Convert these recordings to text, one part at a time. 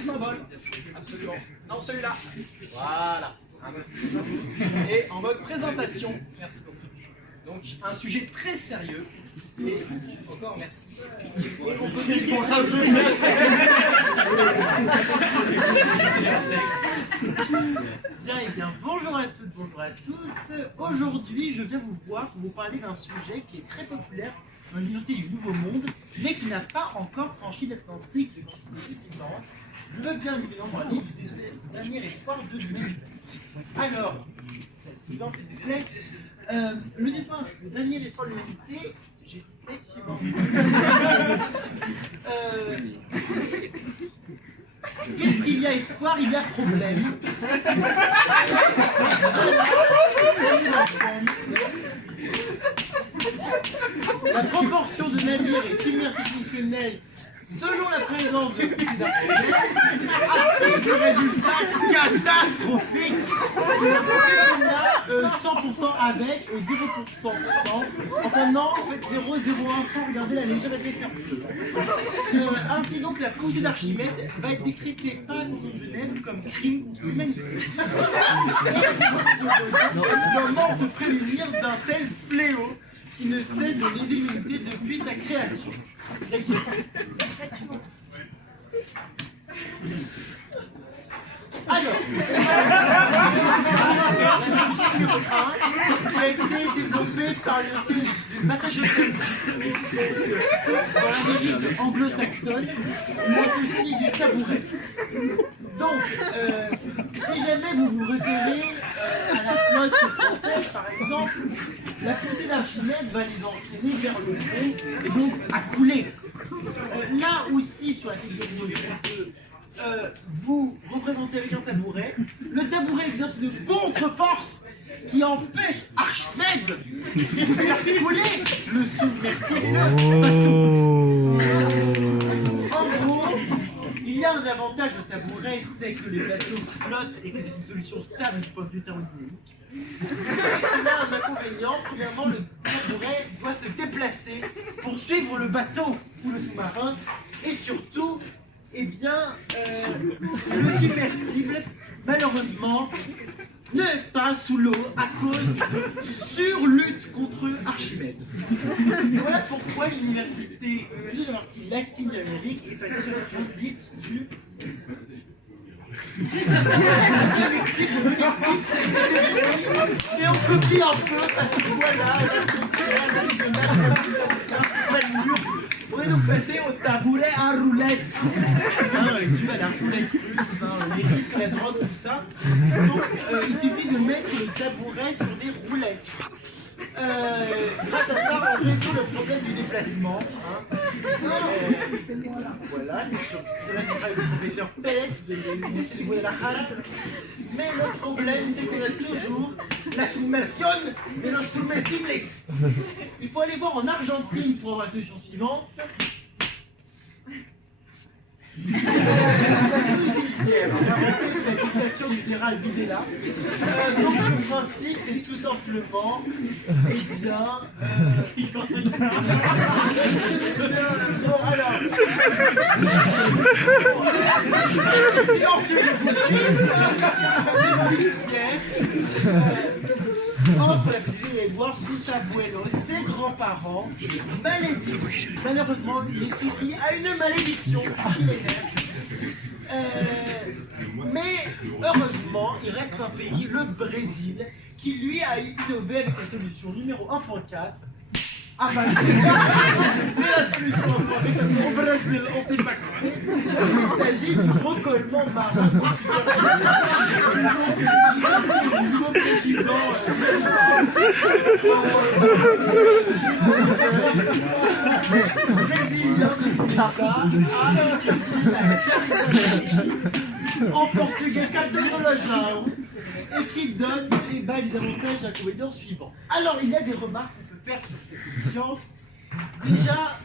symbole. Absolument. Non, celui-là. Voilà. Et en mode présentation. Merci beaucoup. Donc, un sujet très sérieux. Et encore merci. Et on peut Bien, bonjour à toutes, bonjour à tous. Aujourd'hui, je viens vous voir pour vous parler d'un sujet qui est très populaire dans l'université du Nouveau Monde, mais qui n'a pas encore franchi l'Atlantique de quantité suffisante. Je veux bien évidemment parler du dernier espoir de l'humanité. Alors, s'il vous plaît, le dernier espoir de l'humanité, j'ai dit c'est suivant. Qu'est-ce qu'il y a espoir, il y a problème. La proportion de navires et submersibles fonctionnels selon la présence de petits d'archipel affiche le résultat catastrophique. On a 100% avec et 0% sans. Enfin non, en fait 0,01 sans regarder la légère épaisseur. Ainsi donc la poussée d'Archimède va être décrétée par la Convention de Genève comme crime contre l'humanité. Comment se prémunir d'un tel fléau qui ne cesse de léser l'humanité depuis sa création? Alors, la solution numéro 1 qui a été développée par l'université du Massachusetts dans l'Amérique anglo-saxonne, la solution est du tabouret. Donc, si jamais vous vous référez à la flotte française, par exemple, la poussée d'Archimède va les entraîner vers le fond et donc à couler. Là aussi, sur la figure de vous représentez avec un tabouret. Le tabouret exerce une contre-force qui empêche Archimède de faire couler le submersible bateau. En gros, il y a un avantage au tabouret, c'est que les bateaux flottent et que c'est une solution stable du point de vue thermodynamique. Il a un inconvénient. Premièrement, le tabouret doit se déplacer pour suivre le bateau ou le sous-marin, et surtout, eh bien, le submersible, malheureusement, n'est pas sous l'eau à cause de surlutte contre Archimède. Voilà pourquoi l'université de la partie latine d'Amérique est une association dite du et on copie un peu parce que voilà, on est donc passé au tabouret à roulette. Tu as la roulette russe, les risques, la drogue, tout ça. Donc il suffit de mettre le tabouret sur des roulettes. Grâce à ça, on résout le problème du déplacement. Voilà, c'est là qu'on travaille avec le professeur Pérez de l'Université de Guadalajara. Mais le problème, c'est qu'on a toujours la submersion de los submersibles. Il faut aller voir en Argentine pour avoir la solution suivante. C'est la dictature du général Videla. Donc le principe, c'est tout simplement, eh bien, bon alors, entre la possibilité d'aller voir sus abuelos, ses grands-parents, malédicts. Malheureusement, il est soumis à une malédiction millénaire. Mais heureusement, il reste un pays, le Brésil, qui lui a innové avec la solution numéro 1.4. Ah bah, c'est la solution 1.4 parce qu'au Brésil, on sait pas quoi. Il s'agit du recollement marin. Brésilien de son état, en portugais catalogique, et qui donne les avantages inconvénients suivants. Alors, il y a des remarques qu'on peut faire sur cette science. Déjà,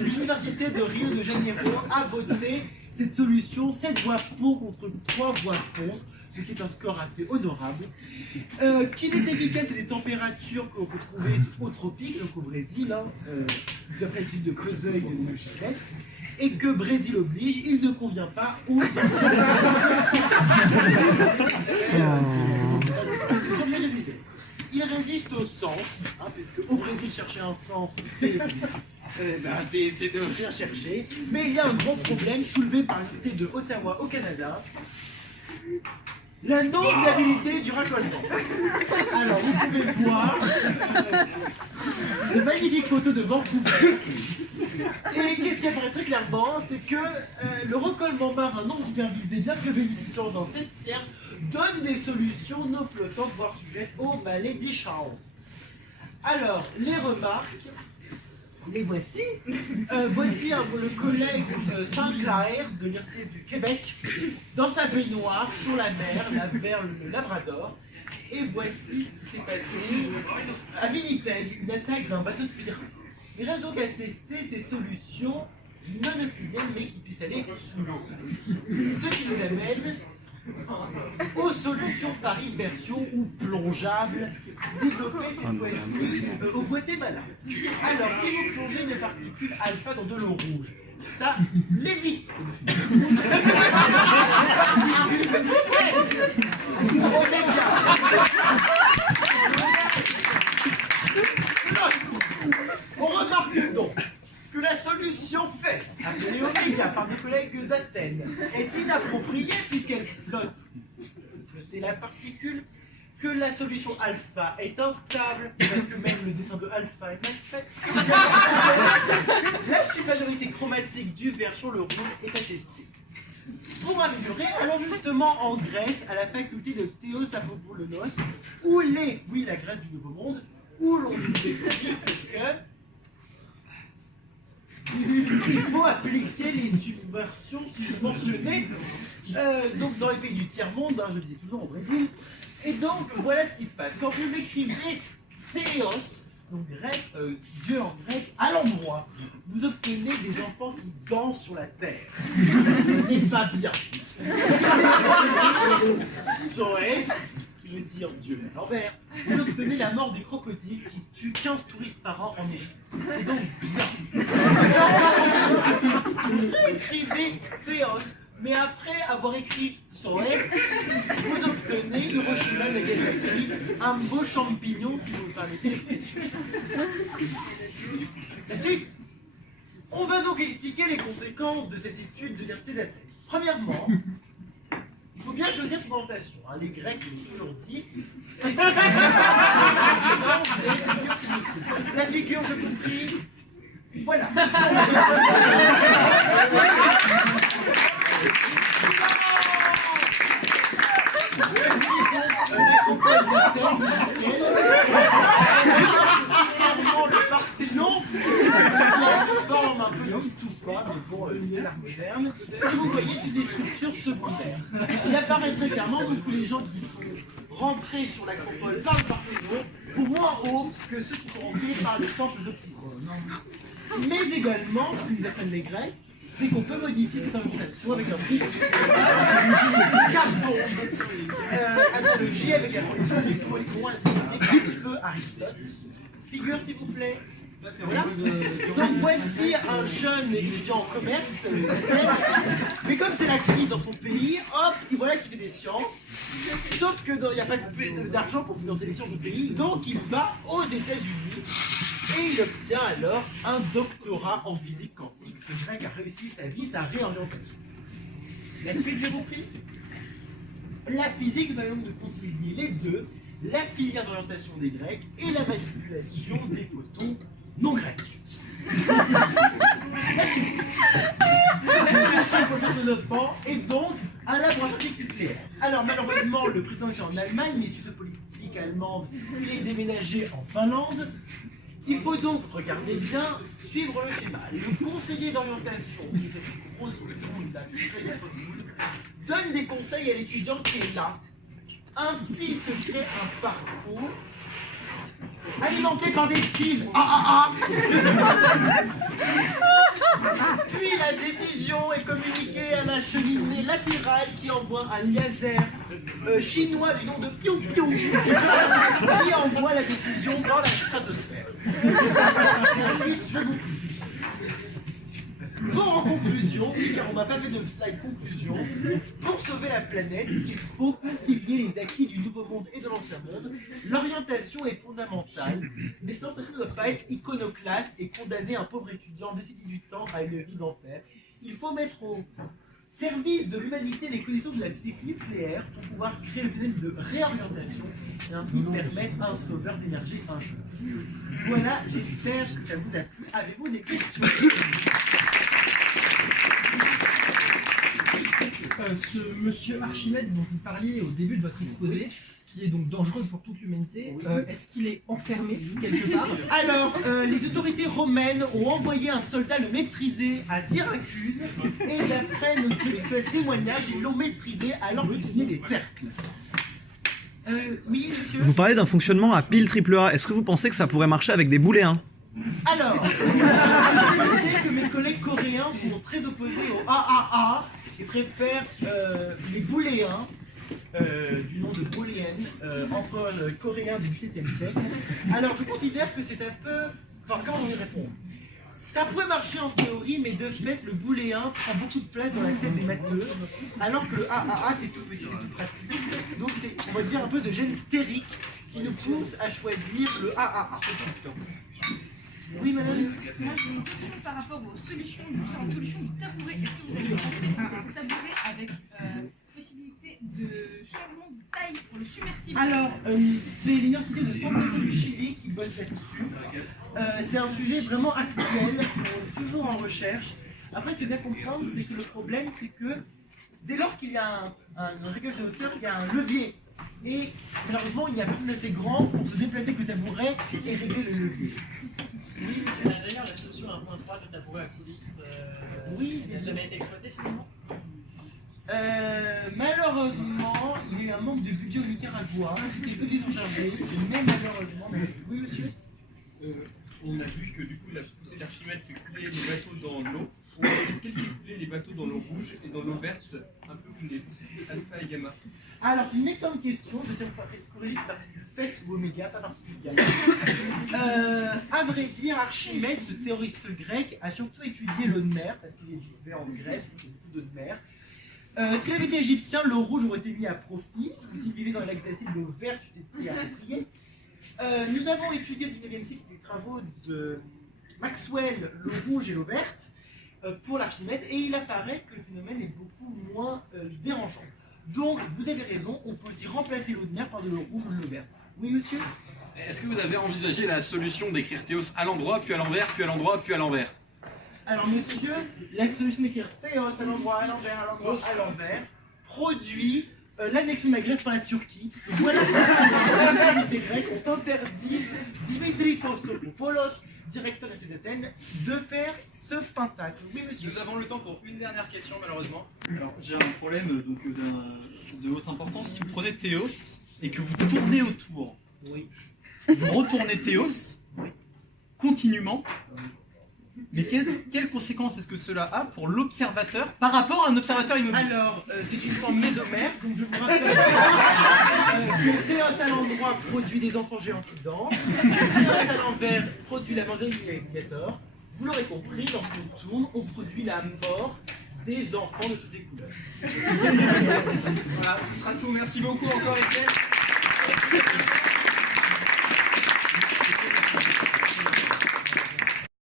l'université de Rio de Janeiro a voté cette solution 7 voix pour contre 3 voix contre, ce qui est un score assez honorable, qu'il est efficace à des températures qu'on peut trouver aux tropiques, donc au Brésil, d'après le site de Creuseil de 2017, et que Brésil oblige, il ne convient pas aux il résiste au sens, hein, puisque au Brésil chercher un sens, c'est de rien chercher, mais il y a un gros problème soulevé par l'Université de Ottawa au Canada, la non-viabilité du raccordement. Alors vous pouvez voir de magnifiques photos de Vancouver. Et qu'est-ce qui apparaît très clairement, c'est que le recollement marin non supervisé, bien que bénéficiant dans cette tiers, donne des solutions non flottantes, voire sujettes aux malédictions. Alors, les remarques, les voici. Voici le collègue Sinclair de l'Université du Québec, dans sa baignoire, sur la mer, vers le Labrador. Et voici ce qui s'est passé à Winnipeg, une attaque d'un bateau de pirates. Il reste donc à tester ces solutions non euclidiennes, mais qui puissent aller sous l'eau. Ce qui nous amène aux solutions par immersion ou plongeables, développées cette fois-ci au Guatemala. Alors, si vous plongez une particule alpha dans de l'eau rouge, ça l'évite. On remarque donc que la solution FES, appelée oméga par nos collègues d'Athènes, est inappropriée puisqu'elle flotte. C'est la particule, que la solution alpha est instable, parce que même le dessin de alpha est mal fait. La supériorité chromatique du vert sur le rouge est attestée. Pour améliorer, allons justement en Grèce, à la faculté de Théos Apollonos, où la Grèce du Nouveau Monde, où l'on nous explique que il faut appliquer les subversions subventionnées donc dans les pays du tiers-monde, hein, je le disais toujours au Brésil. Et donc, voilà ce qui se passe. Quand vous écrivez Théos, donc grec, Dieu en grec, à l'endroit, vous obtenez des enfants qui dansent sur la terre. Ce n'est pas bien. Zoé, qui veut dire Dieu à l'envers, vous obtenez la mort des crocodiles qui tuent 15 touristes par an en Égypte. C'est donc bien. Écrivez Théos, mais après avoir écrit Zoé, vous obtenez Hiroshima Nagasaki, un beau champignon si vous me permettez l'expression. La suite. On va donc expliquer les conséquences de cette étude de l'Université d'Athènes. Premièrement, il faut bien choisir son orientation. Hein. Les Grecs l'ont toujours dit. La figure, je vous prie. Voilà. Le Parthénon, qui forme un peu de stupa, mais bon, c'est l'art moderne. Et vous voyez toutes les structures secondaires. Il apparaît très clairement que les gens qui sont rentrés sur l'acropole par le Parthénon pour moins haut que ceux qui sont rentrés par les temples occidentaux. Mais également, ce que nous apprennent les Grecs, c'est qu'on peut modifier cette orientation avec un prix carton, analogie avec la production des photons astronomiques qui veut Aristote. Figure s'il vous plaît. Voilà. Donc voici un jeune étudiant en commerce, mais comme c'est la crise dans son pays, hop, voilà qu'il fait des sciences, sauf qu'il n'y a pas d'argent pour financer les sciences au pays, donc il va aux États-Unis et il obtient alors un doctorat en physique quantique. Ce grec a réussi sa vie, sa réorientation. La suite, je vous prie. La physique va donc nous concilier les deux, la filière d'orientation des Grecs et la manipulation des photons non grecs. La suite. La de 9 ans et donc un laboratoire nucléaire. Alors malheureusement, le président était en Allemagne, mais suite aux politiques allemandes, il est déménagé en Finlande. Il faut donc, regardez bien, suivre le schéma. Le conseiller d'orientation, qui est cette grosse boule là, donne des conseils à l'étudiant qui est là. Ainsi se crée un parcours alimenté par des piles. Puis la décision est communiquée à la cheminée latérale qui envoie un laser chinois du nom de Piu Piu qui envoie la décision dans la stratosphère. Ensuite, je vous prie. Bon, en conclusion, oui, car on n'a pas fait de slide conclusion, pour sauver la planète, il faut concilier les acquis du nouveau monde et de l'ancien monde. L'orientation est fondamentale. Les sensations ne doivent pas être iconoclastes et condamner un pauvre étudiant de ses 18 ans à une vie d'enfer. Il faut mettre au service de l'humanité les connaissances de la physique nucléaire pour pouvoir créer le phénomène de réorientation et ainsi permettre à un sauveur d'émerger un jour. Voilà, j'espère que ça vous a plu. Avez-vous des questions? Ce monsieur Archimède dont vous parliez au début de votre exposé, qui est donc dangereux pour toute l'humanité, est-ce qu'il est enfermé quelque part? Alors, les autorités romaines ont envoyé un soldat le maîtriser à Syracuse, et d'après nos actuels témoignages, ils l'ont maîtrisé alors qu'il faisait des cercles. Oui, monsieur? Vous parlez d'un fonctionnement à pile AAA. Est-ce que vous pensez que ça pourrait marcher avec des booléens? Alors, je sais que mes collègues coréens sont très opposés au AAA et préfèrent les booléens, du nom de Booléen, empereur coréen du XVIIe siècle. Alors, je considère que c'est un peu... Enfin, comment on y répond? Ça pourrait marcher en théorie, mais de fait, le booléen prend beaucoup de place dans la tête des matheux, alors que le AAA, c'est tout petit, c'est tout pratique. Donc, c'est, on va dire, un peu de gène stérique qui nous pousse à choisir le AAA. Oui, madame? Moi, j'ai une question par rapport aux solutions, différentes solutions du tabouret. Est-ce que vous avez pensé à un tabouret avec possibilité de changement de taille pour le submersible? Alors, c'est l'université de Santiago du Chili qui bosse là-dessus. C'est un sujet vraiment actuel, on est toujours en recherche. Après, ce qu'il faut bien comprendre, c'est que le problème, c'est que dès lors qu'il y a un réglage de hauteur, il y a un levier. Et malheureusement, il n'y a personne assez grand pour se déplacer avec le tabouret et régler le levier. Oui, c'est d'ailleurs la solution à un point stable de tabouret à coulisses. Oui, n'a jamais été exploité finalement. Malheureusement, il y a eu un manque de budget au Nicaragua. C'était peu déchargé, mais malheureusement. Oui, monsieur? On a vu que du coup la poussée d'Archimède fait couler les bateaux dans l'eau. Est-ce qu'elle fait couler les bateaux dans l'eau rouge et dans l'eau verte, un peu comme les alpha et gamma? Alors, c'est une excellente question. Je tiens à corriger cette particule fesse ou oméga, pas particule gamma. À vrai dire, Archimède, ce théoriste grec, a surtout étudié l'eau de mer, parce qu'il vivait en Grèce, il y a beaucoup d'eau de mer. S'il avait été égyptien, l'eau rouge aurait été mise à profit, ou s'il vivait dans les lacs glacés, l'eau verte était appropriée. Nous avons étudié au XIXe siècle les travaux de Maxwell, l'eau rouge et l'eau verte, pour l'Archimède, et il apparaît que le phénomène est beaucoup moins dérangeant. Donc, vous avez raison, on peut aussi remplacer l'eau de mer par de l'eau rouge ou de l'eau verte. Oui, monsieur? Est-ce que vous avez envisagé la solution d'écrire Théos à l'endroit, puis à l'envers, puis à l'endroit, puis à l'envers? Alors, monsieur, la solution d'écrire Théos à l'endroit, à l'envers, à l'endroit, à l'envers, produit l'annexion de la Grèce par la Turquie. Voilà pourquoi les Grecs ont interdit Dimitri Kostopoulos, directeur de Athènes, de faire ce pentacle. Oui, monsieur. Nous avons le temps pour une dernière question, malheureusement. Alors, j'ai un problème de haute importance. Si vous prenez Théos et que vous tournez autour, Oui. vous retournez Théos continuellement, mais quelles conséquences est-ce que cela a pour l'observateur par rapport à un observateur immobile? Alors, c'est une histoire mésomère, donc je vous rappelle que Théos à l'endroit produit des enfants géants qui dansent, Théos à l'envers produit la mangerie du gladiator. Vous l'aurez compris, lorsqu'on tourne, on produit la mort des enfants de toutes les couleurs. Voilà, ce sera tout. Merci beaucoup encore, Étienne.